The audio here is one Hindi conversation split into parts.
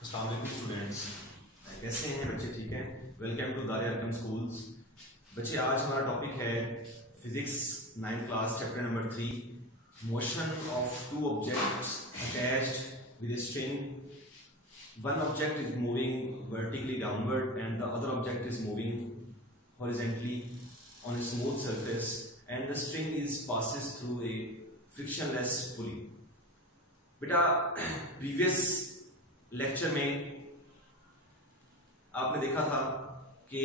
अस्सलाम वालेकुम स्टूडेंट्स, कैसे हैं बच्चे? ठीक है, वेलकम टू दार अरकम स्कूल्स। बच्चे, आज हमारा टॉपिक है physics 9th class chapter number 3, motion of two objects attached with a string. One object is moving vertically downward and the other object is moving horizontally on a smooth surface, and the string passes through a frictionless pulley. बेटा, प्रीवियस लेक्चर में आपने देखा था कि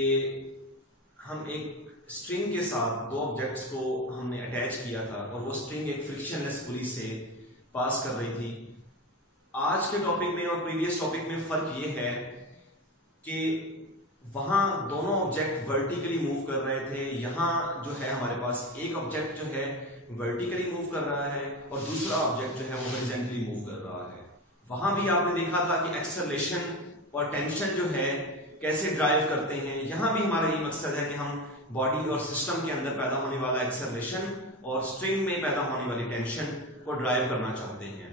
हम एक स्ट्रिंग के साथ दो ऑब्जेक्ट्स को हमने अटैच किया था और वो स्ट्रिंग एक फ्रिक्शनलेस पुली से पास कर रही थी। आज के टॉपिक में और प्रीवियस टॉपिक में फर्क ये है कि वहां दोनों ऑब्जेक्ट वर्टिकली मूव कर रहे थे, यहां जो है हमारे पास एक ऑब्जेक्ट जो है वर्टिकली मूव कर रहा है और दूसरा ऑब्जेक्ट जो है वो हॉरिजॉन्टली मूव कर रहा है। वहां भी आपने देखा था कि एक्सेलरेशन और टेंशन जो है कैसे ड्राइव करते हैं। यहां भी हमारा ये मकसद है कि हम बॉडी और सिस्टम के अंदर पैदा होने वाला एक्सेलरेशन और स्ट्रिंग में पैदा होने वाली टेंशन को ड्राइव करना चाहते हैं।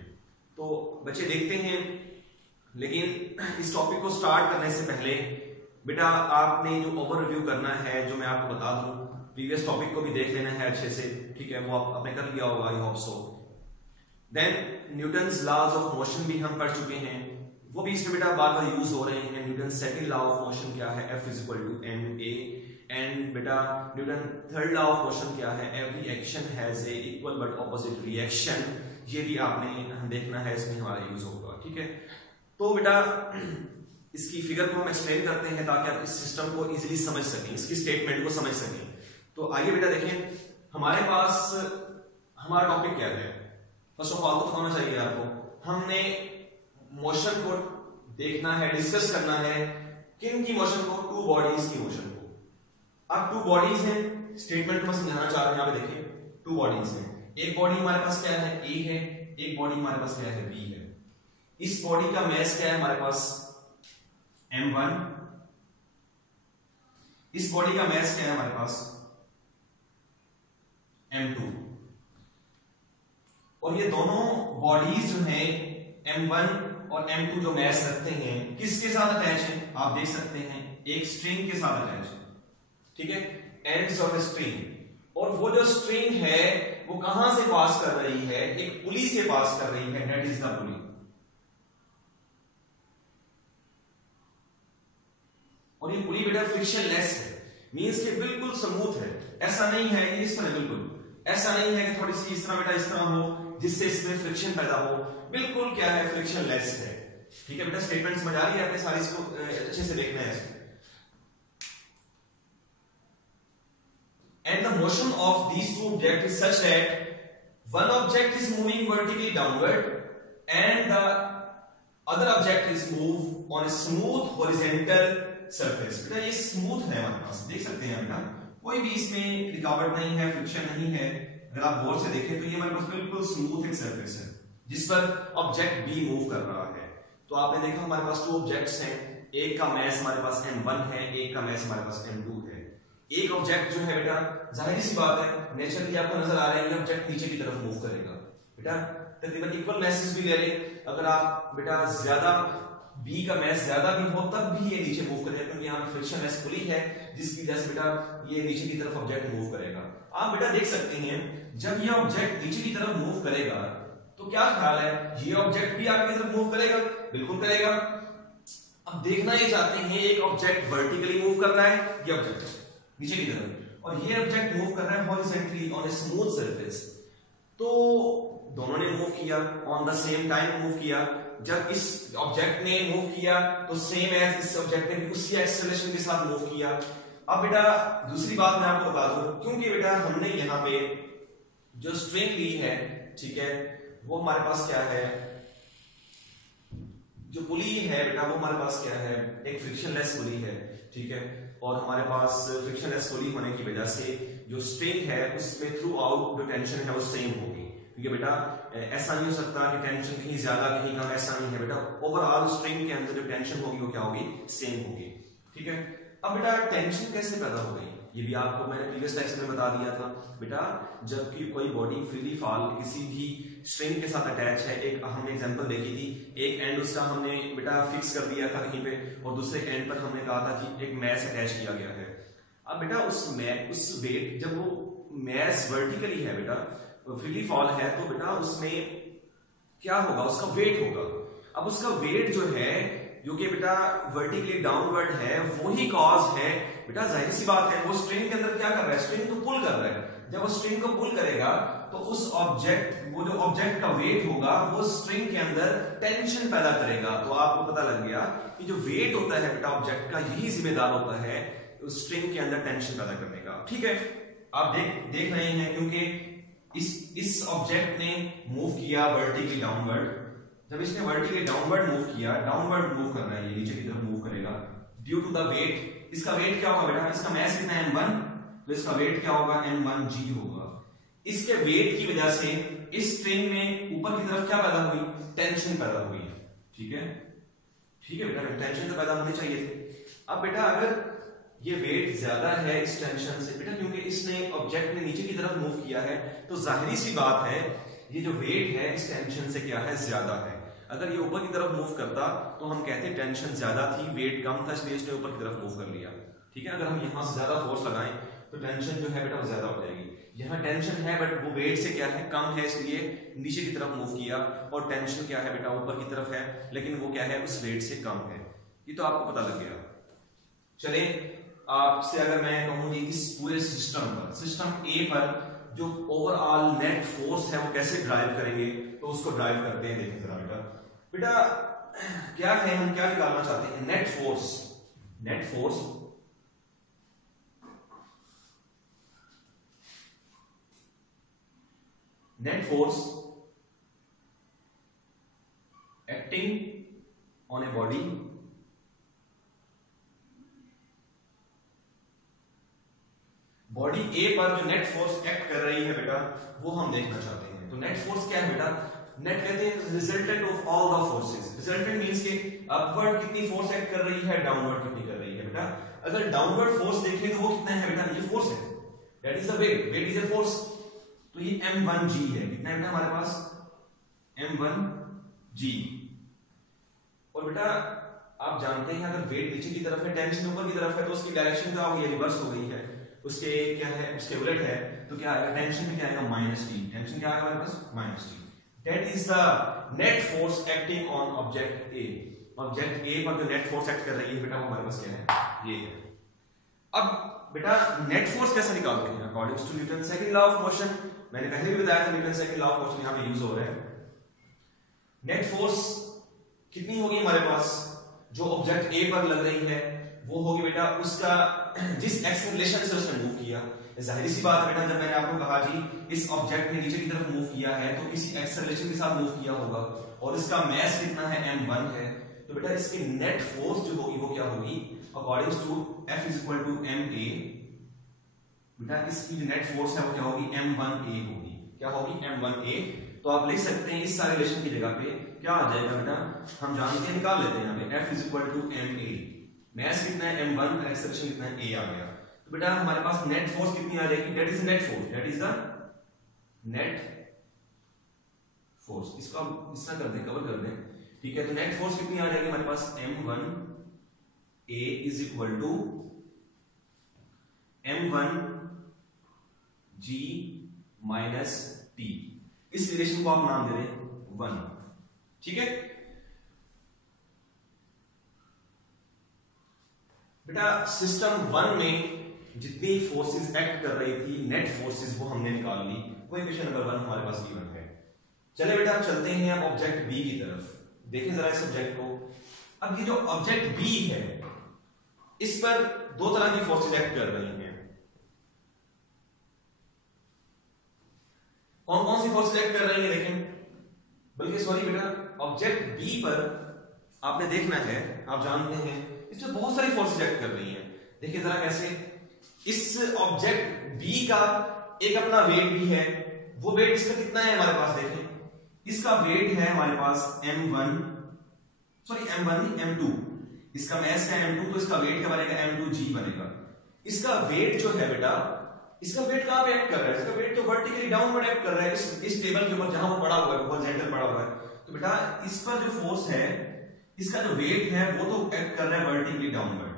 तो बच्चे देखते हैं, लेकिन इस टॉपिक को स्टार्ट करने से पहले बेटा आपने जो ओवरव्यू करना है, जो मैं आपको बता दूं, प्रीवियस टॉपिक को भी देख लेना है अच्छे से, ठीक है? वो आपने कर लिया होगा, I hope so. Then Newton's laws of motion भी हम पढ़ चुके हैं, वो भी इसमें बेटा बार बार यूज हो रहे हैं। Newton second law of motion क्या है? F = ma। एंड बेटा Newton third law of motion क्या है? Every action has a equal but opposite reaction. ये भी आपने देखना है, इसमें हमारा यूज होगा, ठीक है? तो बेटा इसकी फिगर को हम एक्सप्लेन करते हैं ताकि आप इस सिस्टम को इजीली समझ सकें, इसकी स्टेटमेंट को समझ सकें। तो आइए बेटा देखें, हमारे पास हमारा टॉपिक क्या है। फर्स्ट ऑफ ऑल तो होना चाहिए आपको, हमने मोशन को देखना है, डिस्कस करना है। किन की मोशन को? टू बॉडीज की मोशन को। अब टू बॉडीज हैं, स्टेटमेंट में समझाना चाह रहे हैं। यहाँ पे देखिए, टू बॉडीज हैं। एक बॉडी हमारे पास क्या है? ए है। एक बॉडी हमारे पास क्या है? बी है। इस बॉडी का मास क्या है हमारे पास? m1। इस बॉडी का मास क्या है हमारे पास? m2। और ये दोनों बॉडीज जो हैं m1 और m2 जो मास रखते हैं, किसके साथ अटैच हैं? आप देख सकते हैं एक स्ट्रिंग के साथ अटैच है, ठीक है? Ends of a string. और वो जो स्ट्रिंग है वो कहां से पास कर रही है? एक पुली से पास कर रही है, दैट इज द पुली। और ये पुली बेटा फ्रिक्शनलेस है, मींस कि बिल्कुल स्मूथ है। ऐसा नहीं है कि इस तरह, बिल्कुल ऐसा नहीं है कि थोड़ी सी इस तरह बेटा इस तरह हो जिससे इसमें फ्रिक्शन पैदा हो। बिल्कुल क्या है? फ्रिक्शनलेस है, ठीक है बेटा? स्टेटमेंट समझ आ रही है? आपने सारी इसको अच्छे से देखना है। And the motion of these two objects is such that one object is moving vertically downward and the other object is moved on a smooth horizontal surface. बेटा ये स्मूथ है हमारे पास, देख सकते हैं बेटा, कोई भी इसमें रुकावट नहीं है, फ्रिक्शन नहीं है। अगर आप गौर से देखें तो ये हमारे पास बिल्कुल स्मूथ एक सरफेस है जिस पर ऑब्जेक्ट बी मूव कर रहा है। तो आपने देखा हमारे पास टू ऑब्जेक्ट्स हैं, एक का मास हमारे पास m1 है, एक का मास हमारे पास m2 है। एक ऑब्जेक्ट जो है बेटा, जाहिर सी बात है, नेचुरली आपको नजर आ रहा है ये ऑब्जेक्ट नीचे की तरफ मूव करेगा। बेटा तकरीबन इक्वल मैसेज भी ले लें, अगर आप बेटा ज्यादा बी का मास ज्यादा भी हो तब भी ये नीचे मूव करेगा, क्योंकि यहाँ पे फ्रिक्शनलेस पुली है जिसकी वजह से बेटा ये नीचे की तरफ ऑब्जेक्ट मूव करेगा। आप बेटा देख सकते हैं जब ये ऑब्जेक्ट नीचे की तरफ मूव करेगा तो क्या ख्याल है, ये ऑब्जेक्ट भी आगे की तरफ मूव करेगा? बिल्कुल करेगा। अब देखना ये चाहते हैं एक ऑब्जेक्ट वर्टिकली मूव कर रहा है, ये ऑब्जेक्ट नीचे की तरफ, और ये ऑब्जेक्ट मूव कर रहा है horizontally on a smooth surface. तो दोनों ने मूव किया, on the same time move किया। जब इस ऑब्जेक्ट ने मूव किया तो सेम एज इस ऑब्जेक्ट ने भी उसी एक्सेलरेशन के साथ मूव किया। अब बेटा दूसरी बात मैं आपको बता दूं, क्योंकि बेटा हमने यहाँ पे जो स्ट्रिंग ली है, ठीक है, वो हमारे पास क्या है, जो पुली है बेटा वो हमारे पास क्या है? एक फ्रिक्शनलेस पुली है, ठीक है? और हमारे पास फ्रिक्शनलेस पुली होने की वजह से जो स्ट्रिंग है उसमें थ्रू आउट जो टेंशन है वो सेम होगी, क्योंकि बेटा ऐसा नहीं हो सकता कि टेंशन कहीं ज्यादा कहीं कम, ऐसा नहीं है बेटा। ओवरऑल स्ट्रिंग के अंदर जो टेंशन होगी वो क्या होगी? सेम होगी, ठीक है? अब बेटा टेंशन कैसे पैदा हो गई? ये भी आपको मैंने प्रीवियस लेक्चर में बता दिया था बेटा। जबकि कोई बॉडी फ्रीली फॉल किसी भी स्ट्रिंग के साथ अटैच है, एक हमने एग्जांपल देखी थी, एक एंड उसका हमने बेटा फिक्स कर दिया था कहीं पे और दूसरे एंड पर हमने कहा था कि एक मैस अटैच किया गया है। अब बेटा उस वेट, जब वो मैस वर्टिकली है बेटा, फ्रीली फॉल है, तो बेटा उसमें क्या होगा, उसका वेट होगा। अब उसका वेट जो है जो कि बेटा वर्टिकली डाउनवर्ड है, वही कॉज है बेटा, जाहिर सी बात है वो स्ट्रिंग के अंदर क्या कर रहा है, स्ट्रिंग को पुल कर रहा है। जब वो स्ट्रिंग को पुल करेगा तो उस वो जो ऑब्जेक्ट का वेट होगा वो स्ट्रिंग के अंदर टेंशन पैदा करेगा। तो आपको पता लग गया कि जो वेट होता है बेटा ऑब्जेक्ट का, यही जिम्मेदार होता है उस स्ट्रिंग के अंदर टेंशन पैदा करने का। ठीक है, आप देख रहे हैं क्योंकि इस ऑब्जेक्ट ने मूव किया वर्टिकली डाउनवर्ड। जब इसने वर्टिकली डाउनवर्ड मूव किया, डाउनवर्ड मूव कर रहा है, ये नीचे की तरफ मूव करेगा ड्यू टू द वेट। इसका वेट क्या होगा बेटा, इसका मास कितना है m1, तो इसका वेट क्या होगा m1g होगा। इसके वेट की वजह से इस स्ट्रिंग में ऊपर की तरफ क्या पैदा हुई, टेंशन पैदा हुई। ठीक है, ठीक है बेटा, टेंशन तो पैदा होनी चाहिए थी। अब बेटा अगर ये वेट ज्यादा है इस टेंशन से बेटा, क्योंकि इसने ऑब्जेक्ट ने नीचे की तरफ मूव किया है, तो जाहिरी सी बात है ये जो वेट है इस टेंशन से क्या है, ज्यादा है। अगर ये ऊपर की तरफ मूव करता तो हम कहते टेंशन ज्यादा थी, वेट कम था, इसलिए इसने ऊपर की तरफ मूव कर लिया। ठीक है, अगर हम यहाँ से ज्यादा फोर्स लगाएं तो टेंशन जो है बेटा वो ज्यादा हो जाएगी। यहाँ टेंशन है बट वो वेट से क्या है, कम है, इसलिए नीचे की तरफ मूव किया, और टेंशन क्या है बेटा, ऊपर की तरफ है, लेकिन वो क्या है, उस वेट से कम है। ये तो आपको पता लग गया। चले आपसे अगर मैं कहूँ इस पूरे सिस्टम पर, सिस्टम ए पर जो ओवरऑल नेट फोर्स है वो कैसे ड्राइव करेंगे, तो उसको ड्राइव करते हैं। देखें जरा बेटा क्या है, हम क्या निकालना चाहते हैं, net force. Net force acting on a body A पर जो नेट फोर्स एक्ट कर रही है बेटा, वो हम देखना चाहते हैं। तो नेट फोर्स क्या है बेटा, नेट कहते हैं resultant of all the forces. Resultant means कि अपवर्ड कितनी फोर्स एक्ट कर रही है, डाउनवर्ड कितनी कर रही है बेटा। अगर डाउनवर्ड फोर्स देखें तो वो कितना है बेटा, ये फोर्स है, that is the weight, weight is a force. तो ये m1g है, कितना है बेटा हमारे पास, m1g। और बेटा आप जानते हैं अगर वेट नीचे की तरफ है, टेंशन ऊपर की तरफ है, तो उसकी डायरेक्शन क्या होगी, रिवर्स हो गई है, उसके क्या है, उसके उलट है। तो क्या आएगा, टेंशन में क्या आएगा, -t। टेंशन क्या आएगा हमारे पास, -t। That is the net force acting on object A। Object A पर जो नेट फोर्स एक्ट कर रही है बेटा, वो हमारे पास क्या है, ये है। अब बेटा नेट फोर्स कैसे निकालते हैं, according to Newton second law of motion. मैंने पहले भी बताया था Newton second law of motion यहां पे यूज हो रहा है। नेट फोर्स कितनी होगी हमारे पास, जो ऑब्जेक्ट A पर लग रही है वो होगी बेटा उसका जिस एक्सेलरेशन से उसने मूव किया। जाहिर सी बात है बेटा, जब मैंने आपको कहा जी इस ऑब्जेक्ट ने नीचे की तरफ मूव किया है तो किसी एक्सेलरेशन के साथ मूव किया होगा, और इसका मास कितना है, m1 है। तो बेटा इसकी नेट फोर्स जो होगी वो क्या होगी, according to F is equal to ma। बेटा इसकी जो नेट फोर्स है वो क्या होगी, m1a होगी। क्या होगी, m1a। तो आप लिख सकते हैं इस सारे रिलेशन की जगह पे क्या आ जाएगा बेटा, हम जानते हैं, निकाल लेते हैं यहाँ पे, F is equal to ma। Mass कितना है, m1, और एक्सेलरेशन कितना है, a आ गया। तो बेटा हमारे पास नेट फोर्स कितनी आ जाएगी, that is net force, that is the net force. इसको हम इस तरह कर दें, कवर कर दें। ठीक है, तो नेट फोर्स कितनी आ जाएगी हमारे पास, m1a is equal to m1g minus t। इस रिलेशन को आप नाम दे दें 1। ठीक है बेटा, सिस्टम 1 में जितनी फोर्सेस एक्ट कर रही थी, नेट फोर्सेस, वो हमने निकाल ली। वो इक्वेशन नंबर 1 हमारे पास गिवन है। चले बेटा चलते हैं अब ऑब्जेक्ट बी की तरफ। देखें जरा इस ऑब्जेक्ट को। अब ये जो ऑब्जेक्ट बी है, इस पर दो तरह की फोर्सेस एक्ट कर रही हैं। कौन कौन सी फोर्सेस एक्ट कर रही हैं, लेकिन बल्कि सॉरी बेटा, ऑब्जेक्ट बी पर आपने देखना है, आप जानते हैं इसमें बहुत सारी फोर्सेस एक्ट कर रही हैं। देखिए जरा कैसे, इस ऑब्जेक्ट बी का एक अपना वेट भी है। वो वेट इसका कितना है हमारे पास, देखें इसका वेट है हमारे पास m1 नहीं m2। इसका मास का m2, तो इसका वेट क्या बनेगा, m2g बनेगा। इसका वेट जो है बेटा, इसका वेट कहां पे एक्ट कर रहा है? इसका वेट तो वर्टिकली डाउनवर्ड एक्ट कर रहा है इस टेबल के ऊपर जहां वो पड़ा हुआ है, होरिजेंटल पड़ा हुआ है। तो बेटा इस पर जो फोर्स है, इसका जो वेट है वो तो एक्ट कर रहा है वर्टिकली डाउनवर्ड,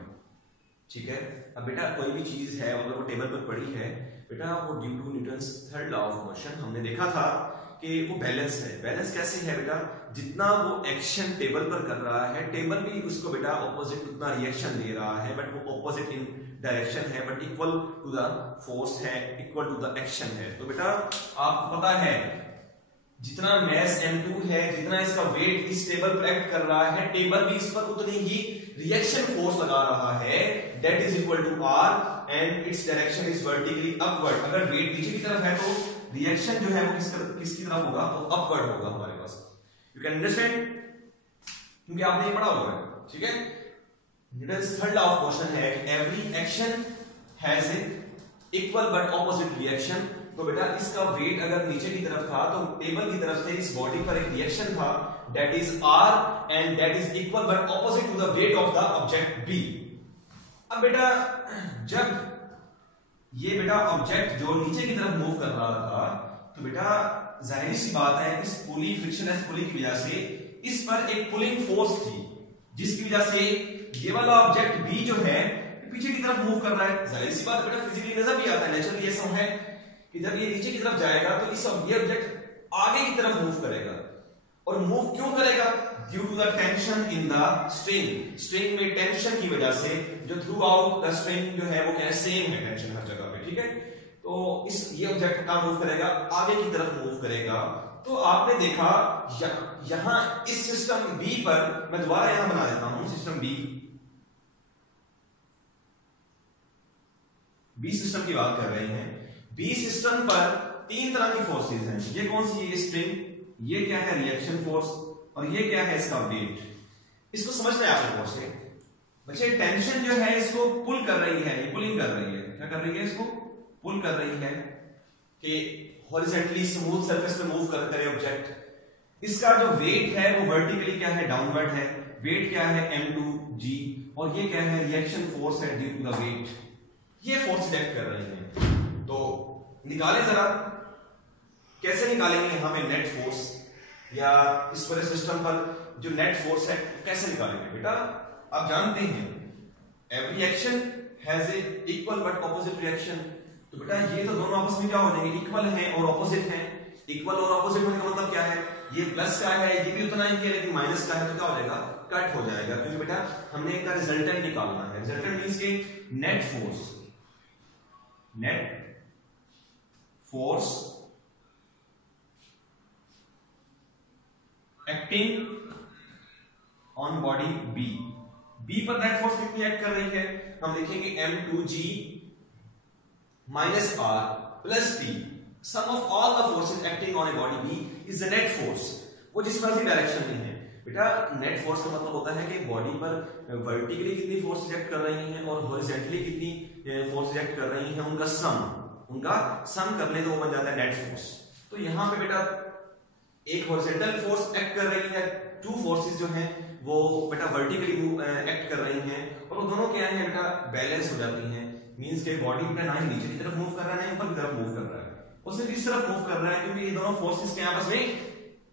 ठीक है। अब बेटा कोई भी चीज है अगर वो टेबल पर पड़ी है बेटा, वो due to Newton's third law of motion हमने देखा था कि वो बैलेंस है। बैलेंस कैसे है बेटा? जितना वो एक्शन टेबल पर कर रहा है, टेबल भी उसको बेटा ऑपोजिट उतना रिएक्शन दे रहा है, बट वो ऑपोजिट इन डायरेक्शन है, but equal to the force है, इक्वल टू द एक्शन है। तो बेटा आपको पता है जितना मैस m2 है, जितना इसका वेट इस टेबल पर एक्ट कर रहा है, टेबल भी इस पर उतनी ही रिएक्शन फोर्स लगा रहा है, that is equal to r and its direction is vertically upward. अगर वेट नीचे की तरफ है तो रिएक्शन जो है वो किसकी तरफ होगा? तो अपवर्ड होगा हमारे पास। यू कैन अंडरस्टैंड, क्योंकि आपने ये पढ़ा हुआ है, ठीक है। Newton's third law of motion है every action has a equal but opposite reaction. तो बेटा इसका वेट अगर नीचे की तरफ था तो टेबल की तरफ से इस बॉडी पर एक रिएक्शन था, that is r and that is equal but opposite to the weight of the object b। अब बेटा जब ये बेटा ऑब्जेक्ट जो नीचे की तरफ मूव कर रहा था, तो बेटा जाहिर सी बात है इस पुली, फ्रिक्शनलेस पुली की वजह से इस पर एक पुलिंग फोर्स थी, जिसकी वजह से ये वाला ऑब्जेक्ट b जो है पीछे की तरफ मूव कर रहा है। जाहिर सी बात बेटा फिजिकली नजर भी आता है, नेचुरली ऐसा है कि जब ये नीचे की तरफ जाएगा तो ये ऑब्जेक्ट आगे की तरफ मूव करेगा। और मूव क्यों करेगा? Due to the tension in the string. String में टेंशन की वजह से जो थ्रू आउट द स्ट्रिंग जो है वो क्या है? सेम है टेंशन हर जगह पे, ठीक है। तो ये ऑब्जेक्ट कहां मूव करेगा? आगे की तरफ मूव करेगा। तो आपने देखा यहां इस सिस्टम बी पर, मैं दोबारा यहां बना देता हूं सिस्टम बी सिस्टम की बात कर रहे हैं। बी सिस्टम पर तीन तरह की फोर्सेस हैं। ये कौन सी है? ये स्ट्रिंग, ये क्या है? रिएक्शन फोर्स, और ये क्या है? इसका वेट। इसको समझना है आपको गौर से बच्चे। टेंशन जो है इसको पुल कर रही है, ये पुलिंग कर रही है। क्या कर रही है? इसको पुल कर रही है कि हॉरिजॉन्टली स्मूथ सरफेस पे मूव करे ऑब्जेक्ट। इसका जो वेट है वो वर्टिकली क्या है? डाउनवर्ड है। वेट क्या है? m2g, और ये क्या है? रिएक्शन फोर्स है ड्यू टू द वेट। ये फोर्स एक्ट कर रही है। तो निकाले जरा, कैसे निकालेंगे यहां पे नेट फोर्स, या इस पूरे सिस्टम पर जो नेट फोर्स है कैसे निकालेंगे? बेटा आप जानते हैं every action has a equal but opposite reaction. तो बेटा ये तो दोनों आपस में क्या हो जाएंगे? इक्वल हैं और ऑपोजिट हैं। इक्वल और ऑपोजिट होने का मतलब क्या है? ये प्लस का है, ये भी उतना ही है, लेकिन माइनस का है, तो क्या हो जाएगा? कट हो जाएगा। क्योंकि बेटा हमने एक रिजल्टेंट निकालना है। रिजल्टेंट मींस के net force acting on body B. B पर नेट फोर्स कितनी एक्ट कर रही है? हम लिखेंगे m2g minus r plus t, sum of all the forces acting on a body b is the net force। वो जिस पर भी डायरेक्शन में है। बेटा नेट फोर्स का मतलब होता है कि बॉडी पर वर्टिकली कितनी फोर्स एक्ट कर रही हैं और हॉरिजॉन्टली कितनी फोर्स एक्ट कर रही हैं, उनका सम कर ले तो वो बन जाता है नेट फोर्स। तो यहां पे बेटा एक हॉरिजॉन्टल फोर्स एक्ट कर रही है, टू फोर्सेस जो हैं वो बेटा वर्टिकली एक्ट कर रही हैं, और वो दोनों क्या है बेटा? बैलेंस हो जाती हैं। मींस के बॉडी बेटा ना ही नीचे की तरफ मूव कर रहा है, ना ऊपर की तरफ मूव कर रहा है, वो सिर्फ इस तरफ मूव कर रहा है, क्योंकि ये दोनों फोर्सेस के आपस में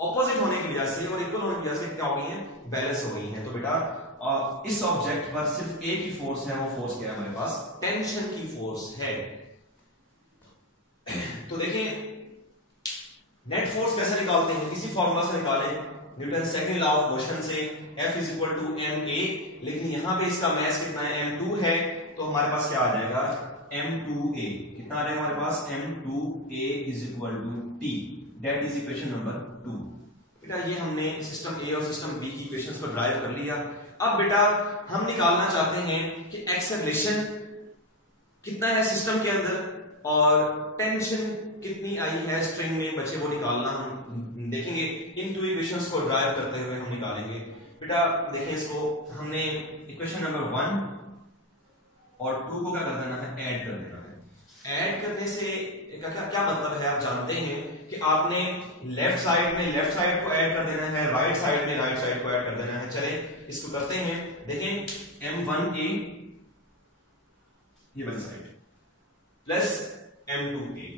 ऑपोजिट होने की वजह से और इक्वल होने की वजह से क्या हो गई है? बैलेंस हो गई है। तो बेटा इस ऑब्जेक्ट पर सिर्फ एक ही फोर्स है, वो फोर्स क्या है हमारे पास? टेंशन की फोर्स है। तो देखिए नेट फोर्स कैसे निकालते हैं? इसी फॉर्मूला से निकालें, Newton second law of motion से, F is equal to ma। लेकिन यहां पे इसका मास कितना है? m2 है। तो हमारे पास क्या आ जाएगा? m2a। कितना आ जाएगा हमारे पास? m2a is equal to t। That is equation number 2। बेटा ये हमने सिस्टम ए और सिस्टम बी की इक्वेशंस को ड्राइव कर लिया। अब बेटा हम निकालना चाहते हैं कि एक्सेलरेशन कितना है सिस्टम के अंदर और टेंशन कितनी आई है स्ट्रिंग में, बच्चे वो निकालना हम देखेंगे। इन टू इक्वेशंस को ड्राइव करते हुए हम निकालेंगे। बेटा देखिए इसको हमने इक्वेशन नंबर 1 और 2 को क्या कर देना है? ऐड कर देना है। ऐड करने से क्या मतलब है? आप जानते हैं कि आपने लेफ्ट साइड में लेफ्ट साइड को ऐड कर देना है, राइट साइड में राइट साइड को ऐड कर देना है। चले इसको करते हैं। देखें m1a ये वाली साइड प्लस M2A।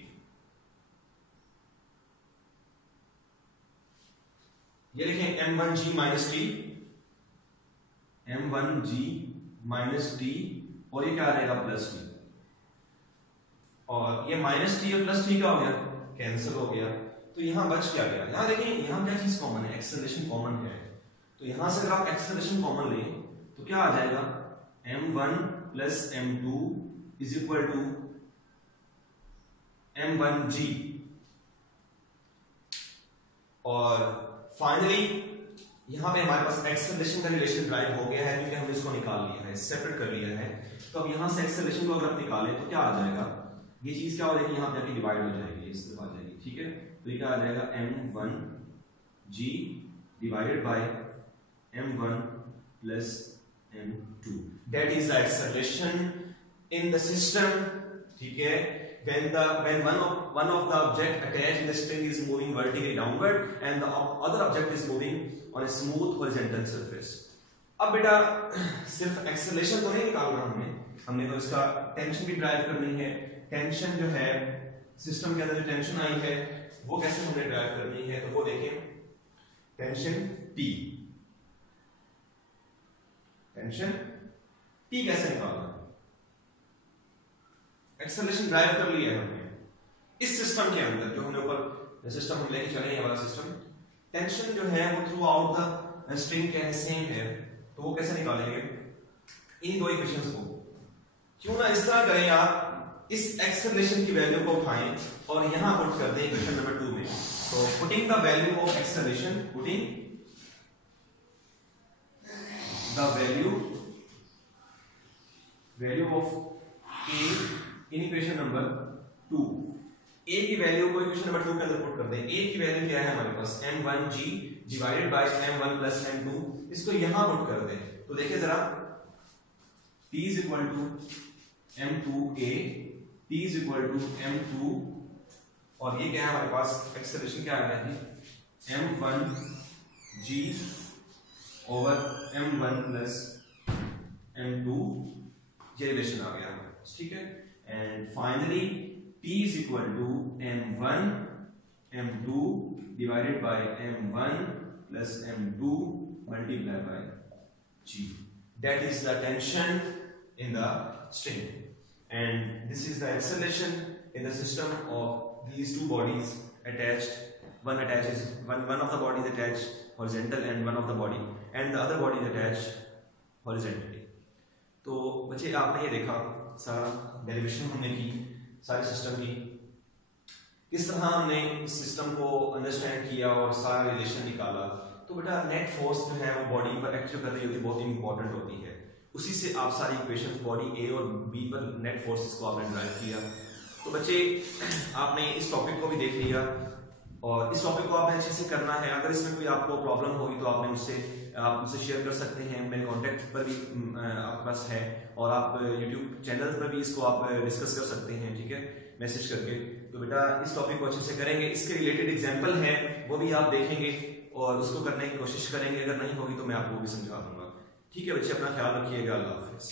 ये लिखें M1G minus T, M1G minus T, और ये क्या आ जाएगा प्लस टी, और ये माइनस टी और प्लस टी क्या हो गया, कैंसिल हो गया। तो यहां बच क्या गया, यहां देखिए यहां क्या चीज कॉमन है, एक्सेलरेशन कॉमन है। तो यहां से अगर आप एक्सेलरेशन कॉमन लें तो क्या आ जाएगा, M1 plus M2 is equal to M1G। और फाइनली यहां पे हमारे पास एक्सेलरेशन का रिलेशन ड्राइव हो गया है, क्योंकि हमने इसको निकाल लिया है, सेपरेट कर लिया है। तो अब यहां से एक्सेलरेशन को अगर आप निकालें तो क्या आ जाएगा, ये चीज क्या हो जाएगी, यहां पे आके डिवाइड हो जाएगी, इस तरफ आ जाएगी, ठीक है। तो ये क्या आ जाएगा, M1G divided by M1 plus M2, that is the acceleration in the system, ठीक है, when one of the object attached in the string is moving vertically downward and the other object is moving on a smooth horizontal surface। अब बेटा सिर्फ एक्सेलरेशन तो नहीं निकालना हमने तो इसका टेंशन भी ड्राइव करनी है। टेंशन जो है सिस्टम के अंदर जो टेंशन आई है वो कैसे हमने ड्राइव करनी है, तो वो देखें, टेंशन P, टेंशन P कैसे निकालना है। एक्सेलरेशन ड्राइव कर लिया है हमने इस सिस्टम के अंदर, जो हमने ऊपर सिस्टम हम लेके चले, ये वाला सिस्टम, टेंशन जो है वो थ्रू आउट द स्ट्रिंग के सेम है। तो वो कैसे निकालेंगे, इन दो इक्वेशंस को क्यों ना इस तरह करें, आप इस एक्सेलरेशन की वैल्यू को उठाएं और यहां पुट कर दें इक्वेशन नंबर 2 में। तो putting the value of acceleration, putting the value of A in equation number 2, A की वैल्यू को इक्वेशन नंबर 2 के अंदर पुट कर दें। A की वैल्यू क्या है हमारे पास, M1G divided by M1 plus M2, इसको यहां पुट कर दें। तो देखिए जरा, P is equal to M2A, P is equal to M2, और ये क्या है हमारे पास, एक्सेलरेशन क्या आ गया थी, M1G over M1 plus M2, ये रिलेशन आ गया हमारे पास, ठीक है। And finally P is equal to M1 M2 divided by M1 plus M2 multiply by G, that is the tension in the string, and this is the acceleration in the system of these two bodies attached. One of the bodies attached horizontal and one of the body and the other body is attached horizontally। तो बच्चे आपने ये देखा, सारा डेरिवेशन हमने की सारे सिस्टम की, किस तरह हमने इस सिस्टम को अंडरस्टैंड किया और सारा रिलेशन निकाला। तो बेटा नेट फोर्स जो है वो बॉडी पर एक्ट कर रही होती है, बहुत ही इंपॉर्टेंट होती है, उसी से आप सारी इक्वेशंस बॉडी ए और बी पर नेट फोर्सेस को आपने ड्राइव किया। तो बच्चे आपने इस टॉपिक को भी देख लिया और इस टॉपिक को आपने अच्छे से करना है। अगर इसमें कोई आपको प्रॉब्लम होगी तो आप मुझसे शेयर कर सकते हैं, मेरे कॉन्टेक्ट पर भी आपके पास है, और आप यूट्यूब चैनल पर भी इसको आप डिस्कस कर सकते हैं, ठीक है, मैसेज करके। तो बेटा इस टॉपिक को अच्छे से करेंगे, इसके रिलेटेड एग्जाम्पल है वो भी आप देखेंगे और उसको करने की कोशिश करेंगे, अगर नहीं होगी तो मैं आपको भी समझा दूंगा, ठीक है बच्चे। अपना ख्याल रखिएगा, अल्लाह हाफिज़।